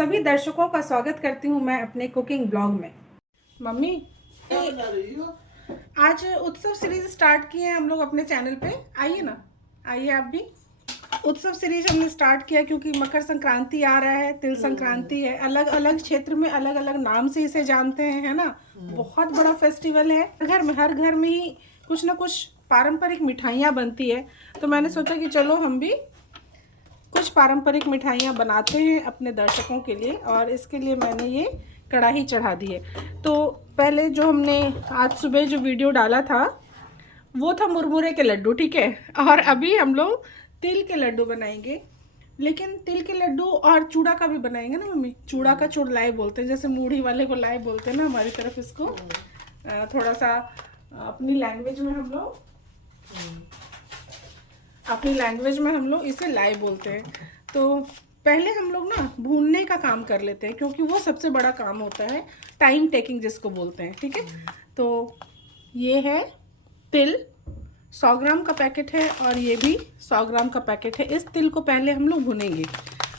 सभी दर्शकों का स्वागत करती हूँ मैं अपने कुकिंग ब्लॉग में। मम्मी, आज उत्सव सीरीज स्टार्ट किए हैं हम लोग अपने चैनल पे। आइए ना, आइए आप भी। उत्सव सीरीज हमने स्टार्ट किया क्योंकि मकर संक्रांति आ रहा है, तिल संक्रांति है। अलग अलग क्षेत्र में अलग अलग नाम से इसे जानते हैं, है ना। बहुत बड़ा फेस्टिवल है। हर घर में ही कुछ ना कुछ पारंपरिक मिठाइयाँ बनती है। तो मैंने सोचा कि चलो हम भी कुछ पारंपरिक मिठाइयाँ बनाते हैं अपने दर्शकों के लिए, और इसके लिए मैंने ये कढ़ाई चढ़ा दी है। तो पहले जो हमने आज सुबह जो वीडियो डाला था वो था मुरमुरे के लड्डू, ठीक है। और अभी हम लोग तिल के लड्डू बनाएंगे, लेकिन तिल के लड्डू और चूड़ा का भी बनाएंगे ना मम्मी। चूड़ा का चुड़लाई बोलते हैं, जैसे मूढ़ी वाले को लाई बोलते हैं ना हमारी तरफ इसको। थोड़ा सा अपनी लैंग्वेज में हम लोग इसे लाई बोलते हैं। तो पहले हम लोग ना भूनने का काम कर लेते हैं, क्योंकि वो सबसे बड़ा काम होता है, टाइम टेकिंग जिसको बोलते हैं, ठीक है। तो ये है तिल, 100 ग्राम का पैकेट है, और ये भी 100 ग्राम का पैकेट है। इस तिल को पहले हम लोग भुनेंगे,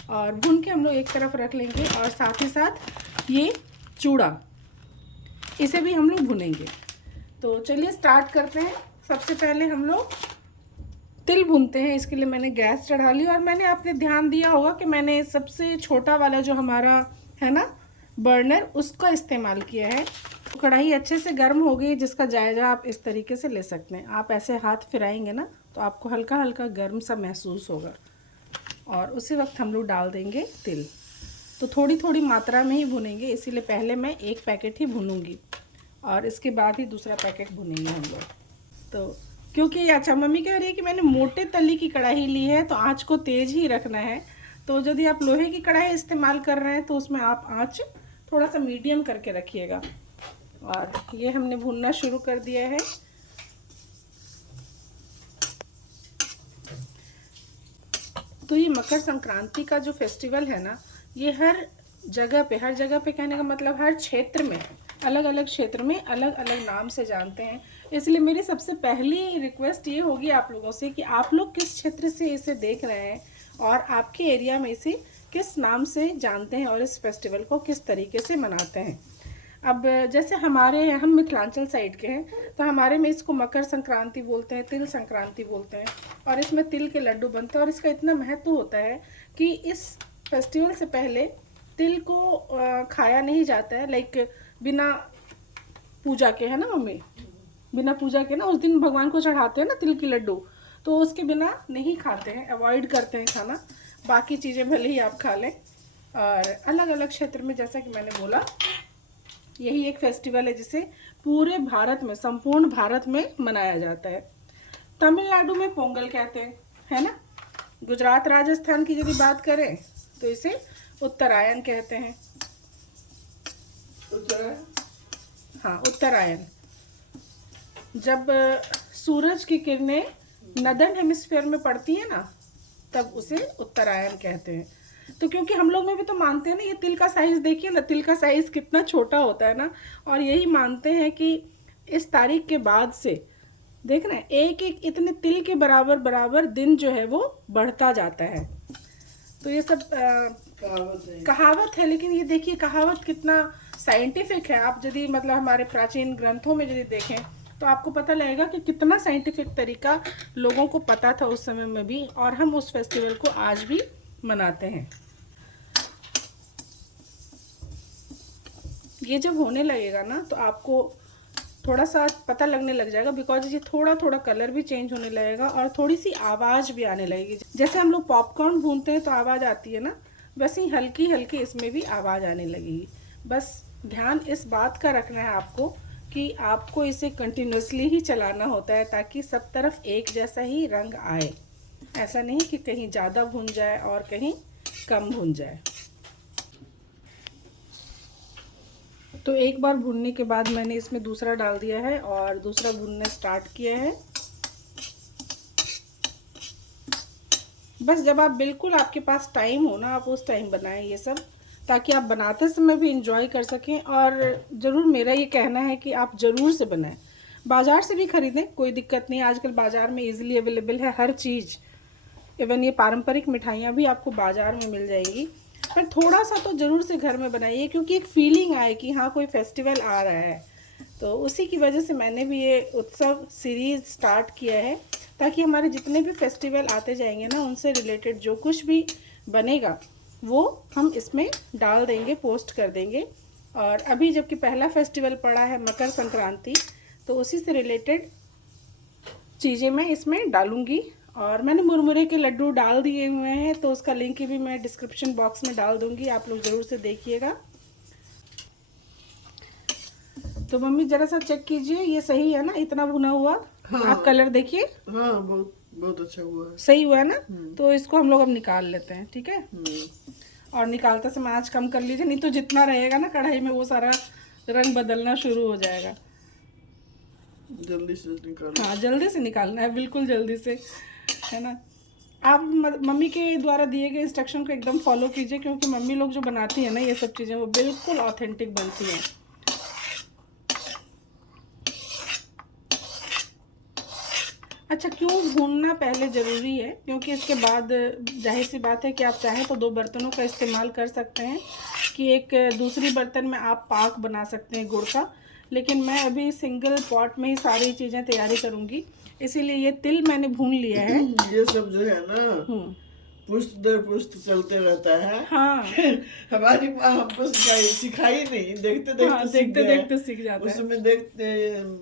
और भून के हम लोग एक तरफ रख लेंगे, और साथ ही साथ ये चूड़ा, इसे भी हम लोग भुनेंगे। तो चलिए स्टार्ट करते हैं। सबसे पहले हम लोग तिल भूनते हैं। इसके लिए मैंने गैस चढ़ा ली, और मैंने आपने ध्यान दिया होगा कि मैंने सबसे छोटा वाला जो हमारा है ना बर्नर, उसका इस्तेमाल किया है। तो कढ़ाई अच्छे से गर्म हो गई, जिसका जायजा आप इस तरीके से ले सकते हैं। आप ऐसे हाथ फिराएंगे ना तो आपको हल्का हल्का गर्म सा महसूस होगा, और उसी वक्त हम लोग डाल देंगे तिल। तो थोड़ी थोड़ी मात्रा में ही भुनेंगे, इसीलिए पहले मैं एक पैकेट ही भूनूंगी और इसके बाद ही दूसरा पैकेट भुनेंगे हम लोग। तो क्योंकि अच्छा, मम्मी कह रही है कि मैंने मोटे तली की कढ़ाई ली है, तो आँच को तेज़ ही रखना है। तो यदि आप लोहे की कढ़ाई इस्तेमाल कर रहे हैं तो उसमें आप आँच थोड़ा सा मीडियम करके रखिएगा। और ये हमने भूनना शुरू कर दिया है। तो ये मकर संक्रांति का जो फेस्टिवल है ना, ये हर जगह पे कहने का मतलब हर क्षेत्र में, अलग अलग क्षेत्र में अलग अलग नाम से जानते हैं। इसलिए मेरी सबसे पहली रिक्वेस्ट ये होगी आप लोगों से कि आप लोग किस क्षेत्र से इसे देख रहे हैं, और आपके एरिया में इसे किस नाम से जानते हैं, और इस फेस्टिवल को किस तरीके से मनाते हैं। अब जैसे हम मिथिलांचल साइड के हैं, तो हमारे में इसको मकर संक्रांति बोलते हैं, तिल संक्रांति बोलते हैं, और इसमें तिल के लड्डू बनते हैं। और इसका इतना महत्व होता है कि इस फेस्टिवल से पहले तिल को खाया नहीं जाता है, लाइक बिना पूजा के, है ना मम्मी, बिना पूजा के ना उस दिन भगवान को चढ़ाते हैं ना तिल के लड्डू, तो उसके बिना नहीं खाते हैं, अवॉइड करते हैं खाना। बाकी चीज़ें भले ही आप खा लें। और अलग अलग क्षेत्र में, जैसा कि मैंने बोला, यही एक फेस्टिवल है जिसे पूरे भारत में, संपूर्ण भारत में मनाया जाता है। तमिलनाडु में पोंगल कहते हैं, है ना। गुजरात राजस्थान की यदि बात करें तो इसे उत्तरायण कहते हैं। हाँ, उत्तरायण। जब सूरज की किरणें नदर्न हेमिस्फीयर में पड़ती है ना, तब उसे उत्तरायण कहते हैं। तो क्योंकि हम लोग में भी तो मानते हैं ना, ये तिल का साइज देखिए ना, तिल का साइज कितना छोटा होता है ना, और यही मानते हैं कि इस तारीख के बाद से देखना, एक एक इतने तिल के बराबर दिन जो है वो बढ़ता जाता है। तो ये सब कहावत है, लेकिन ये देखिए कहावत कितना साइंटिफिक है। आप यदि मतलब हमारे प्राचीन ग्रंथों में यदि देखें तो आपको पता लगेगा कि कितना साइंटिफिक तरीका लोगों को पता था उस समय में भी, और हम उस फेस्टिवल को आज भी मनाते हैं। ये जब होने लगेगा ना तो आपको थोड़ा सा पता लगने लग जाएगा, बिकॉज ये थोड़ा थोड़ा कलर भी चेंज होने लगेगा, और थोड़ी सी आवाज़ भी आने लगेगी। जैसे हम लोग पॉपकॉर्न भूनते हैं तो आवाज़ आती है ना, वैसे ही हल्की हल्की इसमें भी आवाज़ आने लगेगी। बस ध्यान इस बात का रखना है आपको कि आपको इसे कंटिन्यूसली ही चलाना होता है, ताकि सब तरफ एक जैसा ही रंग आए। ऐसा नहीं कि कहीं ज़्यादा भुन जाए और कहीं कम भुन जाए। तो एक बार भुनने के बाद मैंने इसमें दूसरा डाल दिया है, और दूसरा भुनने स्टार्ट किया है। बस जब आप बिल्कुल आपके पास टाइम हो ना, आप उस टाइम बनाएं ये सब, ताकि आप बनाते समय भी इंजॉय कर सकें। और ज़रूर मेरा ये कहना है कि आप ज़रूर से बनाएं। बाज़ार से भी ख़रीदें, कोई दिक्कत नहीं, आजकल बाज़ार में इजीली अवेलेबल है हर चीज़। इवन ये पारंपरिक मिठाइयाँ भी आपको बाज़ार में मिल जाएंगी। पर थोड़ा सा तो ज़रूर से घर में बनाइए, क्योंकि एक फीलिंग आए कि हाँ कोई फेस्टिवल आ रहा है। तो उसी की वजह से मैंने भी ये उत्सव सीरीज़ स्टार्ट किया है, ताकि हमारे जितने भी फेस्टिवल आते जाएंगे ना, उनसे रिलेटेड जो कुछ भी बनेगा वो हम इसमें डाल देंगे, पोस्ट कर देंगे। और अभी जबकि पहला फेस्टिवल पड़ा है मकर संक्रांति, तो उसी से रिलेटेड चीज़ें मैं इसमें डालूँगी। और मैंने मुरमुरे के लड्डू डाल दिए हुए हैं, तो उसका लिंक भी मैं डिस्क्रिप्शन बॉक्स में डाल दूँगी, आप लोग ज़रूर से देखिएगा। तो मम्मी ज़रा सा चेक कीजिए, ये सही है ना इतना भुना हुआ? हाँ। आप कलर देखिए। हाँ, बहुत बहुत अच्छा हुआ है। सही हुआ है ना? तो इसको हम लोग अब निकाल लेते हैं, ठीक है? हम्म। और निकालते समय आँच कम कर लीजिए, नहीं तो जितना रहेगा ना कढ़ाई में वो सारा रंग बदलना शुरू हो जाएगा। जल्दी से निकालो। हाँ, जल्दी से निकालना है, बिल्कुल जल्दी से, है ना? आप मम्मी के द्वारा दिए गए इंस्ट्रक्शन को एकदम फॉलो कीजिए, क्योंकि मम्मी लोग जो बनाती हैं ना ये सब चीज़ें, वो बिल्कुल ऑथेंटिक बनती हैं। अच्छा, क्यों भूनना पहले ज़रूरी है? क्योंकि इसके बाद जाहिर सी बात है कि आप चाहें तो 2 बर्तनों का इस्तेमाल कर सकते हैं, कि एक दूसरी बर्तन में आप पाक बना सकते हैं गुड़ का, लेकिन मैं अभी सिंगल पॉट में ही सारी चीज़ें तैयारी करूँगी, इसीलिए ये तिल मैंने भून लिया है। ये सब जो है ना पुष्ट दर पुष्ट चलते रहता है। हाँ। हमारी माँ हमको सिखाई नहीं, देखते देखते हाँ, देखते देखते सीख जाता है। उसमें देखते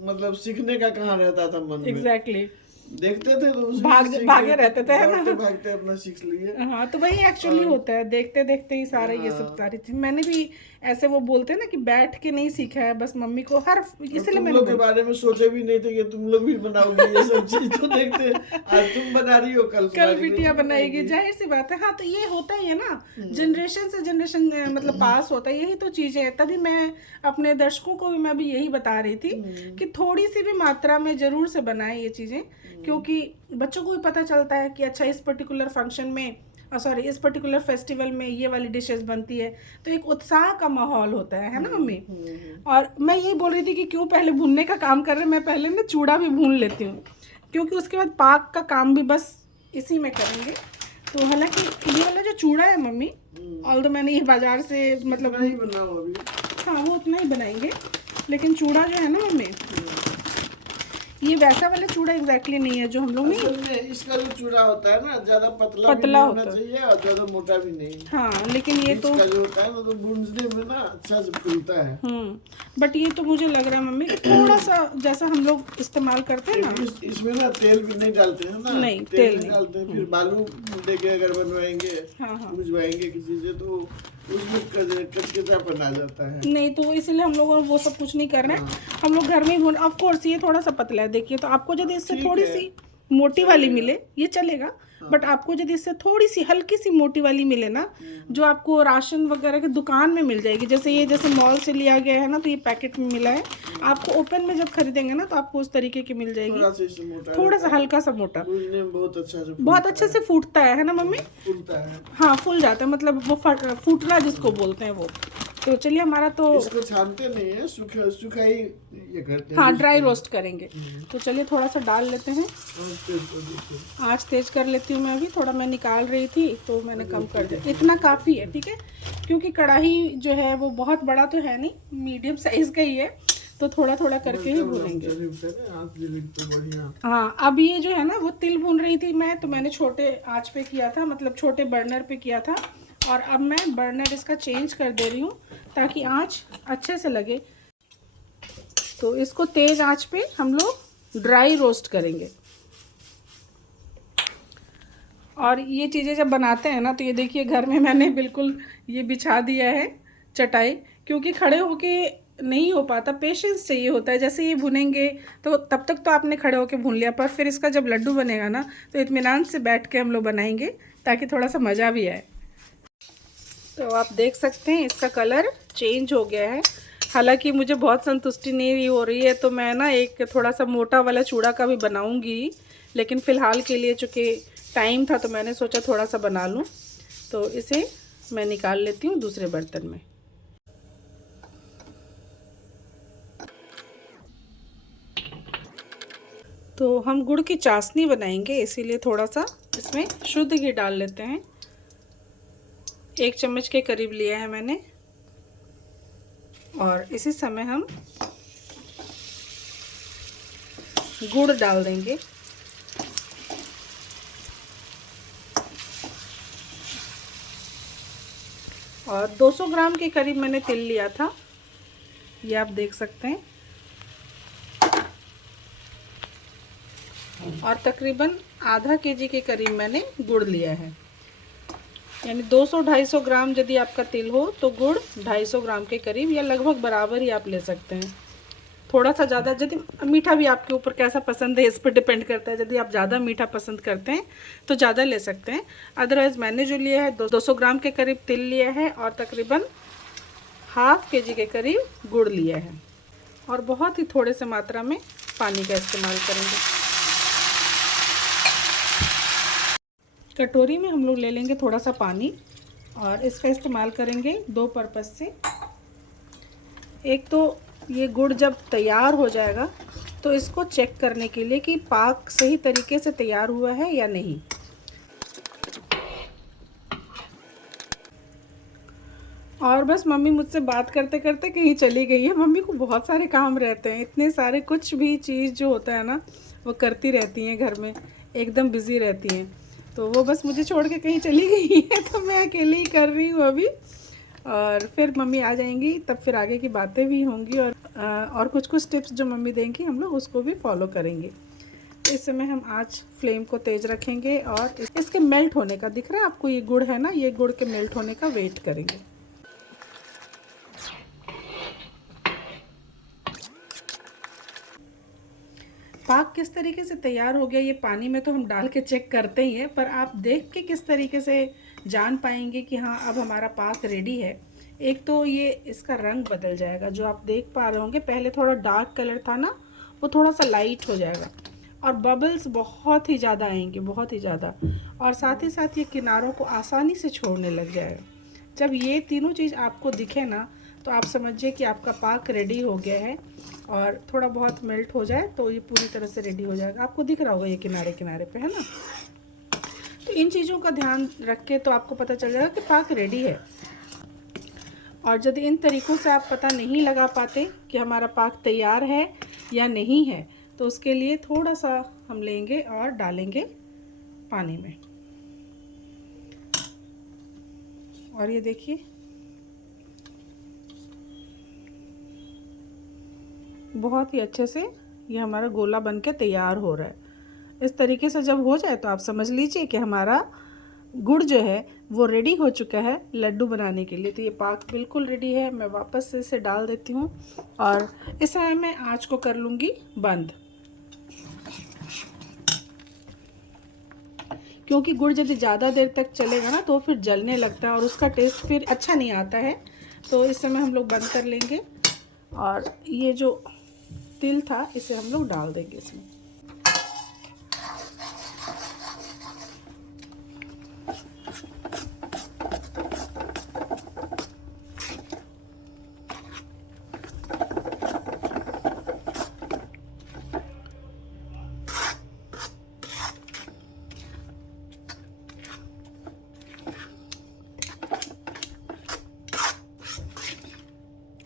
मतलब सीखने का कहाँ रहता था मन में। एग्जैक्टली। देखते थे तो भागे रहते थे, है ना? भागते अपना सीख लिए। हाँ, तो वही एक्चुअली होता है, देखते देखते ही सारा ये सब सारी चीज। मैंने भी ऐसे, वो बोलते हैं ना कि बैठ के नहीं सीखा है, बस मम्मी को हर, इसलिए तुम मैंने लोग के बारे में सोचे भी नहीं थे कि तुम लोग भी बनाओगे ये सब चीज, तो देखते आज तुम बना रही हो, कल बिटिया बनाएगी, जाहिर सी बात है। हाँ, तो ये होता ही है ना, जनरेशन से जनरेशन मतलब पास होता है, यही तो चीजें है। तभी मैं अपने दर्शकों को भी मैं भी यही बता रही थी कि थोड़ी सी भी मात्रा में जरूर से बनाएं ये चीजें, क्योंकि बच्चों को भी पता चलता है कि अच्छा इस पर्टिकुलर फंक्शन में, सॉरी इस पर्टिकुलर फेस्टिवल में ये वाली डिशेस बनती है, तो एक उत्साह का माहौल होता है ना मम्मी? और मैं यही बोल रही थी कि क्यों पहले भूनने का काम कर रहे हैं, मैं पहले ना चूड़ा भी भून लेती हूँ, क्योंकि उसके बाद पाक का काम भी बस इसी में करेंगे। तो हालांकि ये वाला जो चूड़ा है मम्मी, ऑल्दो मैंने ये बाजार से मतलब नहीं बनाओ अभी। हाँ, वो उतना ही बनाएंगे, लेकिन चूड़ा जो है ना मम्मी, ये वैसा वाला चूड़ा एग्जैक्टली नहीं है जो हम लोग नहीं, इसका जो चूड़ा होता है ना, ज्यादा पतला भी नहीं होना चाहिए और ज्यादा मोटा भी नहीं। हाँ, लेकिन ये तो इसका जो होता है ना, तो भूनने में ना अच्छा से फूलता है। बट ये तो मुझे लग रहा है मम्मी थोड़ा सा जैसा हम लोग इस्तेमाल करते हैं ना, इसमें ना तेल भी नहीं डालते हैं ना। नहीं, तेल नहीं डालते हैं। फिर बालू देके अगर बनवाएंगे, भुजवाएंगे किसी से, तो उसमें कचकचापन आ जाता है। नहीं, तो इसलिए हम लोग वो सब कुछ नहीं कर रहे हैं, हम लोग घर में ही ऑफ कोर्स ये थोड़ा सा पतला है, देखिए, तो आपको यदि इससे थोड़ी सी मोटी वाली मिले ये चलेगा, बट आपको यदि इससे थोड़ी सी हल्की सी मोटी वाली मिले ना, जो आपको राशन वगैरह की दुकान में मिल जाएगी, जैसे ये जैसे मॉल से लिया गया है ना, तो ये पैकेट में मिला है, आपको ओपन में जब खरीदेंगे ना तो आपको उस तरीके की मिल जाएगी, थोड़ा सा हल्का सा मोटा, बहुत अच्छे से फूटता है ना मम्मी? फूलता है, हाँ, फूल जाता है, मतलब वो फूटना जिसको बोलते हैं वो। तो चलिए, हमारा तो इसको छानते नहीं है, सूखा ही ये करते हैं। हाँ, ड्राई रोस्ट करेंगे। तो चलिए थोड़ा सा डाल लेते हैं, आँच तेज कर लेती हूँ मैं। अभी थोड़ा मैं निकाल रही थी तो मैंने कम कर दिया, इतना काफ़ी है, ठीक है? क्योंकि कढ़ाई जो है वो बहुत बड़ा तो है नहीं, मीडियम साइज़ का ही है, तो थोड़ा थोड़ा करके ही भूनेंगे। हाँ, अब ये जो है ना, वो तिल भून रही थी मैं, तो मैंने छोटे आँच पे किया था, मतलब छोटे बर्नर पे किया था, और अब मैं बर्नर इसका चेंज कर दे रही हूँ ताकि आँच अच्छे से लगे। तो इसको तेज़ आंच पे हम लोग ड्राई रोस्ट करेंगे। और ये चीज़ें जब बनाते हैं ना, तो ये देखिए घर में मैंने बिल्कुल ये बिछा दिया है चटाई, क्योंकि खड़े होके नहीं हो पाता, पेशेंस चाहिए होता है। जैसे ये भुनेंगे तो तब तक तो आपने खड़े होके भून लिया, पर फिर इसका जब लड्डू बनेगा ना, तो इत्मीनान से बैठ के हम लोग बनाएंगे ताकि थोड़ा सा मज़ा भी आए। तो आप देख सकते हैं इसका कलर चेंज हो गया है। हालांकि मुझे बहुत संतुष्टि नहीं हो रही है, तो मैं ना एक थोड़ा सा मोटा वाला चूड़ा का भी बनाऊंगी, लेकिन फ़िलहाल के लिए चूँकि टाइम था तो मैंने सोचा थोड़ा सा बना लूं। तो इसे मैं निकाल लेती हूँ दूसरे बर्तन में। तो हम गुड़ की चाशनी बनाएंगे, इसीलिए थोड़ा सा इसमें शुद्ध घी डाल लेते हैं। 1 चम्मच के करीब लिया है मैंने। और इसी समय हम गुड़ डाल देंगे। और 200 ग्राम के करीब मैंने तिल लिया था, ये आप देख सकते हैं। और तकरीबन आधा केजी के करीब मैंने गुड़ लिया है। यानी 200-250 ग्राम यदि आपका तिल हो तो गुड़ 250 ग्राम के करीब या लगभग बराबर ही आप ले सकते हैं। थोड़ा सा ज़्यादा, यदि मीठा भी आपके ऊपर कैसा पसंद है इस पर डिपेंड करता है। यदि आप ज़्यादा मीठा पसंद करते हैं तो ज़्यादा ले सकते हैं। अदरवाइज़ मैंने जो लिया है 200 ग्राम के करीब तिल लिया है और तकरीबन ½ केजी के करीब गुड़ लिया है। और बहुत ही थोड़े से मात्रा में पानी का इस्तेमाल करेंगे। कटोरी में हम लोग ले लेंगे थोड़ा सा पानी और इसका इस्तेमाल करेंगे 2 पर्पज़ से। एक तो ये गुड़ जब तैयार हो जाएगा तो इसको चेक करने के लिए कि पाक सही तरीके से तैयार हुआ है या नहीं। और बस मम्मी मुझसे बात करते करते कहीं चली गई है। मम्मी को बहुत सारे काम रहते हैं, इतने सारे, कुछ भी चीज़ जो होता है ना वो करती रहती हैं घर में, एकदम बिज़ी रहती हैं। तो वो बस मुझे छोड़ के कहीं चली गई है तो मैं अकेले ही कर रही हूँ अभी। और फिर मम्मी आ जाएंगी तब फिर आगे की बातें भी होंगी और कुछ टिप्स जो मम्मी देंगी हम लोग उसको भी फॉलो करेंगे। इस समय हम आज फ्लेम को तेज़ रखेंगे और इसके मेल्ट होने का, दिख रहा है आपको ये गुड़ है ना, ये गुड़ के मेल्ट होने का वेट करेंगे। पाक किस तरीके से तैयार हो गया ये पानी में तो हम डाल के चेक करते ही हैं, पर आप देख के किस तरीके से जान पाएंगे कि हाँ अब हमारा पाक रेडी है। एक तो ये इसका रंग बदल जाएगा, जो आप देख पा रहे होंगे पहले थोड़ा डार्क कलर था ना, वो थोड़ा सा लाइट हो जाएगा। और बबल्स बहुत ही ज़्यादा आएंगे, बहुत ही ज़्यादा। और साथ ही साथ ये किनारों को आसानी से छोड़ने लग जाएगा। जब ये तीनों चीज़ आपको दिखे ना तो आप समझिए कि आपका पाक रेडी हो गया है। और थोड़ा बहुत मेल्ट हो जाए तो ये पूरी तरह से रेडी हो जाएगा। आपको दिख रहा होगा ये किनारे किनारे पे, है ना। तो इन चीज़ों का ध्यान रख के तो आपको पता चल जाएगा कि पाक रेडी है। और यदि इन तरीक़ों से आप पता नहीं लगा पाते कि हमारा पाक तैयार है या नहीं है तो उसके लिए थोड़ा सा हम लेंगे और डालेंगे पानी में। और ये देखिए बहुत ही अच्छे से ये हमारा गोला बन के तैयार हो रहा है। इस तरीके से जब हो जाए तो आप समझ लीजिए कि हमारा गुड़ जो है वो रेडी हो चुका है लड्डू बनाने के लिए। तो ये पाक बिल्कुल रेडी है। मैं वापस से इसे डाल देती हूँ और इस समय मैं आँच को कर लूँगी बंद, क्योंकि गुड़ यदि ज़्यादा देर तक चलेगा ना तो फिर जलने लगता है और उसका टेस्ट फिर अच्छा नहीं आता है। तो इस समय हम लोग बंद कर लेंगे और ये जो तिल था इसे हम लोग डाल देंगे इसमें।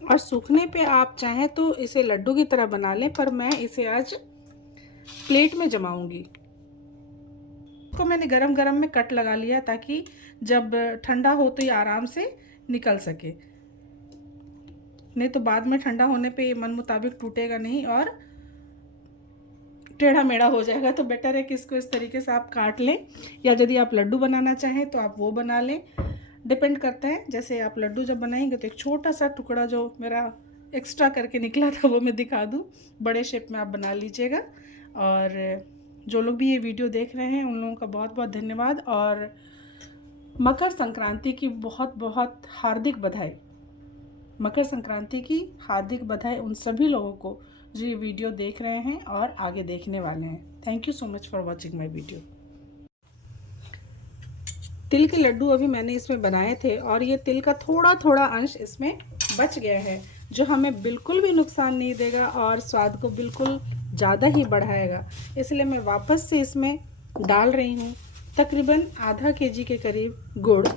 और सूखने पे आप चाहें तो इसे लड्डू की तरह बना लें, पर मैं इसे आज प्लेट में जमाऊंगी। तो मैंने गरम गरम में कट लगा लिया ताकि जब ठंडा हो तो ये आराम से निकल सके, नहीं तो बाद में ठंडा होने पे ये मन मुताबिक टूटेगा नहीं और टेढ़ा मेढ़ा हो जाएगा। तो बेटर है कि इसको इस तरीके से आप काट लें, या यदि आप लड्डू बनाना चाहें तो आप वो बना लें, डिपेंड करता है। जैसे आप लड्डू जब बनाएंगे तो एक छोटा सा टुकड़ा जो मेरा एक्स्ट्रा करके निकला था वो मैं दिखा दूँ, बड़े शेप में आप बना लीजिएगा। और जो लोग भी ये वीडियो देख रहे हैं उन लोगों का बहुत बहुत धन्यवाद और मकर संक्रांति की बहुत बहुत हार्दिक बधाई। मकर संक्रांति की हार्दिक बधाई उन सभी लोगों को जो ये वीडियो देख रहे हैं और आगे देखने वाले हैं। Thank you so much for watching my video. तिल के लड्डू अभी मैंने इसमें बनाए थे और ये तिल का थोड़ा थोड़ा अंश इसमें बच गया है, जो हमें बिल्कुल भी नुकसान नहीं देगा और स्वाद को बिल्कुल ज़्यादा ही बढ़ाएगा। इसलिए मैं वापस से इसमें डाल रही हूँ तकरीबन आधा केजी के करीब गुड़।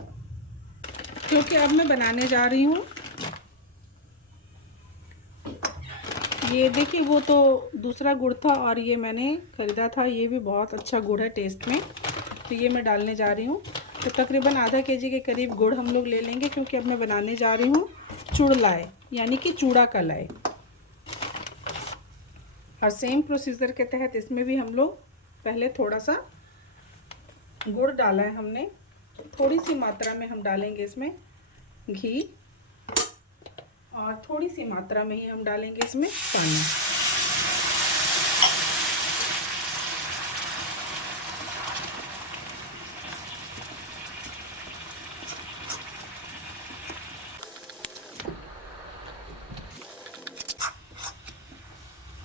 क्योंकि अब मैं बनाने जा रही हूँ। ये देखिए, वो तो दूसरा गुड़ था और ये मैंने ख़रीदा था, ये भी बहुत अच्छा गुड़ है टेस्ट में। तो ये मैं डालने जा रही हूँ। तो तकरीबन आधा केजी के करीब गुड़ हम लोग ले लेंगे, क्योंकि अब मैं बनाने जा रही हूँ चुड़लाए, यानी कि चूड़ा का लाए। और सेम प्रोसीजर के तहत इसमें भी हम लोग पहले थोड़ा सा गुड़ डाला है हमने, थोड़ी सी मात्रा में हम डालेंगे इसमें घी, और थोड़ी सी मात्रा में ही हम डालेंगे इसमें पानी।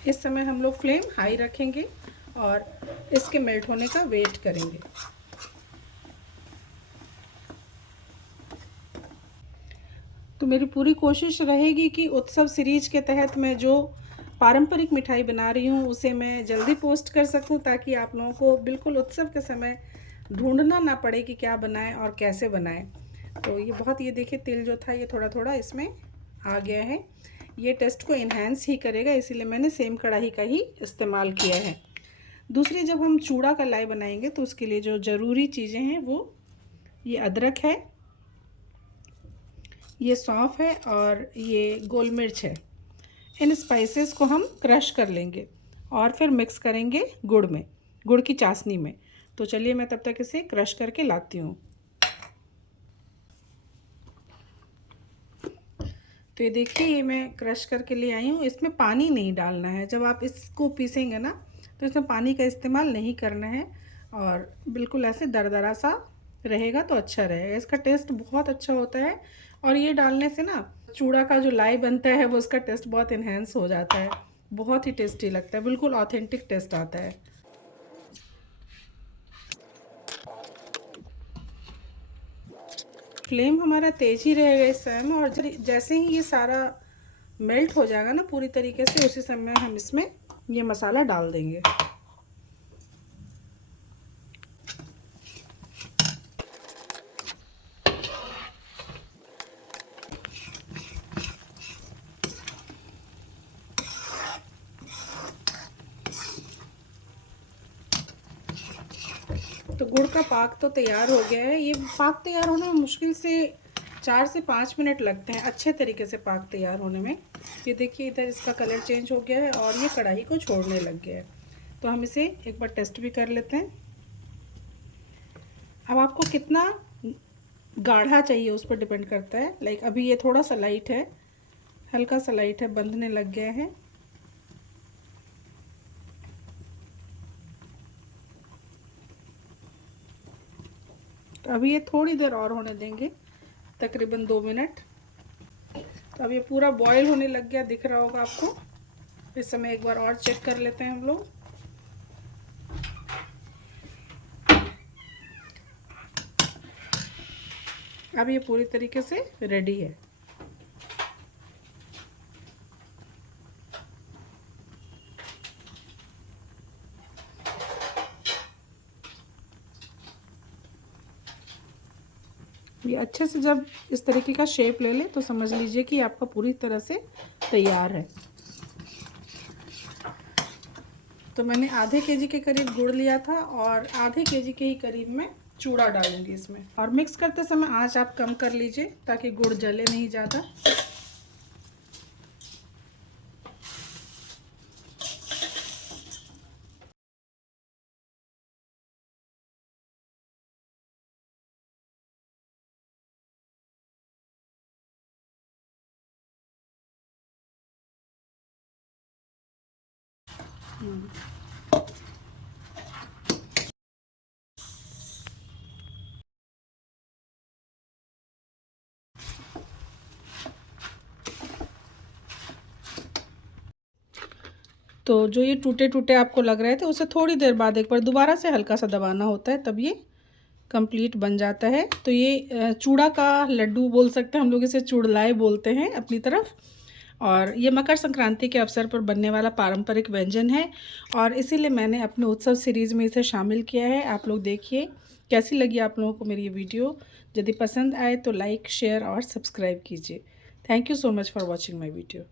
इस समय हम लोग फ्लेम हाई रखेंगे और इसके मेल्ट होने का वेट करेंगे। तो मेरी पूरी कोशिश रहेगी कि उत्सव सीरीज के तहत मैं जो पारंपरिक मिठाई बना रही हूँ उसे मैं जल्दी पोस्ट कर सकूँ, ताकि आप लोगों को बिल्कुल उत्सव के समय ढूंढना ना पड़े कि क्या बनाएं और कैसे बनाएं। तो ये बहुत, ये देखिए तिल जो था ये थोड़ा थोड़ा इसमें आ गया है। ये टेस्ट को इन्हेंस ही करेगा, इसीलिए मैंने सेम कढ़ाई का ही इस्तेमाल किया है। दूसरी, जब हम चूड़ा का लाई बनाएंगे तो उसके लिए जो ज़रूरी चीज़ें हैं वो ये अदरक है, ये सौंफ है और ये गोल मिर्च है। इन स्पाइसेस को हम क्रश कर लेंगे और फिर मिक्स करेंगे गुड़ में, गुड़ की चाशनी में। तो चलिए मैं तब तक इसे क्रश करके लाती हूँ। तो ये देखिए, ये मैं क्रश करके ले आई हूँ। इसमें पानी नहीं डालना है, जब आप इसको पीसेंगे ना तो इसमें पानी का इस्तेमाल नहीं करना है, और बिल्कुल ऐसे दरदरा सा रहेगा तो अच्छा रहेगा। इसका टेस्ट बहुत अच्छा होता है, और ये डालने से ना चूड़ा का जो लाई बनता है वो उसका टेस्ट बहुत इन्हेंस हो जाता है, बहुत ही टेस्टी लगता है, बिल्कुल ऑथेंटिक टेस्ट आता है। फ्लेम हमारा तेज़ ही रहेगा इस समय, और जैसे ही ये सारा मेल्ट हो जाएगा ना पूरी तरीके से, उसी समय हम इसमें ये मसाला डाल देंगे। तो गुड़ का पाक तो तैयार हो गया है। ये पाक तैयार होने में मुश्किल से 4 से 5 मिनट लगते हैं, अच्छे तरीके से पाक तैयार होने में। ये देखिए, इधर इसका कलर चेंज हो गया है और ये कढ़ाई को छोड़ने लग गया है। तो हम इसे एक बार टेस्ट भी कर लेते हैं। अब आपको कितना गाढ़ा चाहिए उस पर डिपेंड करता है। लाइक अभी ये थोड़ा सा लाइट है, हल्का सा लाइट है, बंधने लग गया है। तो अभी ये थोड़ी देर और होने देंगे, तकरीबन 2 मिनट। तो अब ये पूरा बॉईल होने लग गया, दिख रहा होगा आपको। इस समय एक बार और चेक कर लेते हैं हम लोग। अब ये पूरी तरीके से रेडी है। ये अच्छे से जब इस तरीके का शेप ले ले तो समझ लीजिए कि आपका पूरी तरह से तैयार है। तो मैंने आधे केजी के करीब गुड़ लिया था और आधे केजी के ही करीब मैं चूड़ा डालूंगी इसमें। और मिक्स करते समय आंच आप कम कर लीजिए ताकि गुड़ जले नहीं ज़्यादा। तो जो ये टूटे टूटे आपको लग रहे थे, उसे थोड़ी देर बाद एक बार दोबारा से हल्का सा दबाना होता है, तब ये कंप्लीट बन जाता है। तो ये चूड़ा का लड्डू बोल सकते हैं हम लोग, इसे चुड़लाए बोलते हैं अपनी तरफ। और ये मकर संक्रांति के अवसर पर बनने वाला पारंपरिक व्यंजन है और इसीलिए मैंने अपने उत्सव सीरीज़ में इसे शामिल किया है। आप लोग देखिए कैसी लगी आप लोगों को मेरी ये वीडियो। यदि पसंद आए तो लाइक, शेयर और सब्सक्राइब कीजिए। Thank you so much for watching my video.